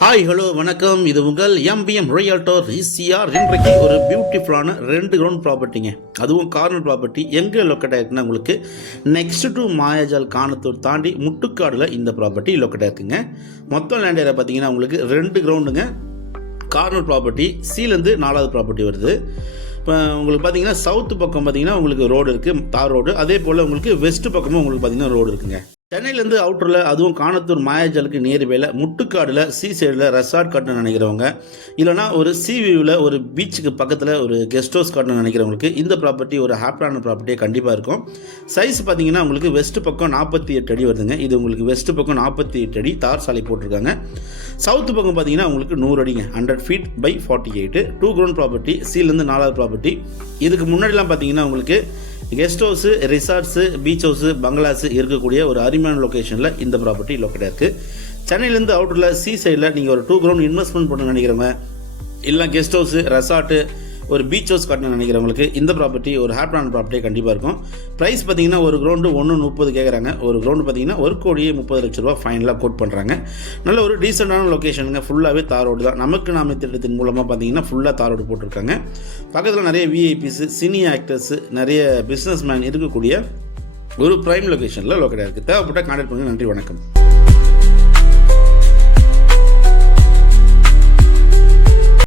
Hi hello வணக்கம். இது உங்கள் எம்பிஎம் ரியல்டர் இசிஆர். இன்றைக்கு ஒரு பியூட்டிஃபுல்லான 2 கிரவுண்ட் ப்ராப்பர்ட்டிங்க, அதுவும் கார்னர் ப்ராப்பர்ட்டி. எங்கே லொக்கேட் ஆயிருக்குன்னா உங்களுக்கு நெக்ஸ்ட் டு மாயாஜால் காணத்தூர் தாண்டி முட்டுக்காடில் இந்த ப்ராப்பர்ட்டி லொக்கேட் ஆயிருக்குங்க. மொத்தம் லேண்ட் ஏரியா பார்த்தீங்கன்னா உங்களுக்கு 2 கிரவுண்டுங்க. கார்னர் ப்ராப்பர்ட்டி சீலேருந்து 4வது ப்ராப்பர்ட்டி வருது. இப்போ உங்களுக்கு பார்த்தீங்கன்னா சவுத்து பக்கம் பார்த்தீங்கன்னா உங்களுக்கு ரோடு இருக்குது, தார் ரோடு. அதே போல் உங்களுக்கு வெஸ்ட் பக்கமும் உங்களுக்கு பார்த்தீங்கன்னா ரோடு இருக்குங்க. சென்னையிலேருந்து அவுட்டரில், அதுவும் காணத்தூர் மாயாஜாலுக்கு நியர்பையில் முட்டுக்காடில் சி சைடில் ரெசார்ட் கட்டணும்னு நினைக்கிறவங்க, இல்லைனா ஒரு சி வியூவில் ஒரு பீச்சுக்கு பக்கத்தில் ஒரு கெஸ்ட் ஹவுஸ் கட்டணும்னு நினைக்கிறவங்களுக்கு இந்த ப்ராப்பர்ட்டி ஒரு ஹாப்பியான ப்ராப்பர்ட்டியே கண்டிப்பாக இருக்கும். சைஸ் பார்த்தீங்கன்னா உங்களுக்கு வெஸ்ட் பக்கம் 48 அடி வருதுங்க. இது உங்களுக்கு வெஸ்ட் பக்கம் 48 அடி தார் சாலை போட்டிருக்காங்க. சவுத்து பக்கம் பார்த்தீங்கன்னா உங்களுக்கு 100 அடிங்க, 100 feet by 48. 2 கிரவுண்ட் ப்ராப்பர்ட்டி, சீலேருந்து 4வது ப்ராப்பர்ட்டி. இதுக்கு முன்னாடிலாம் பார்த்தீங்கன்னா உங்களுக்கு guest house, resorts, beach house, பங்களாஸு இருக்கக்கூடிய ஒரு அருமையான லொக்கேஷனில் இந்த ப்ராப்பர்ட்டி லொக்கேட்டாக இருக்குது. சென்னையிலேருந்து அவுட்டரில் சி சைடில் நீங்கள் ஒரு 2 கிரவுண்ட் இன்வெஸ்ட்மெண்ட் பண்ண நினைக்கிறவங்க, இல்லை கெஸ்ட் ஹவுஸு, ரெசார்ட்டு, ஒரு பீச் ஹவுஸ் கட்டணும்னு நினைக்கிறவங்களுக்கு இந்த ப்ராப்பர்ட்டி ஒரு ஹாப்பியான ப்ராப்பர்ட்டியே கண்டிப்பாக இருக்கும். ப்ரைஸ் பார்த்தீங்கன்னா ஒரு கிரவுண்டு 1.30 கேட்குறாங்க. ஒரு கிரவுண்டு பார்த்தீங்கன்னா 1,30,00,000 ரூபா ஃபைனலாக கோட் பண்ணுறாங்க. நல்ல ஒரு டீசெண்டான லொக்கேஷனுங்க. ஃபுல்லாகவே தார் ரோடு தான். நமக்கு நாம திட்டத்தின் மூலமாக பார்த்தீங்கன்னா ஃபுல்லாக தார் ரோடு போட்டிருக்காங்க. பக்கத்தில் நிறைய விஐபிஸு, சினி ஆக்டர்ஸு, நிறைய பிஸ்னஸ் மேன் இருக்கக்கூடிய ஒரு ப்ரைம் லொக்கேஷனில் லொக்கேட்டாக இருக்குது. தேவைப்பட்ட கான்டாக்ட் பண்ணுங்கள். நன்றி, வணக்கம்.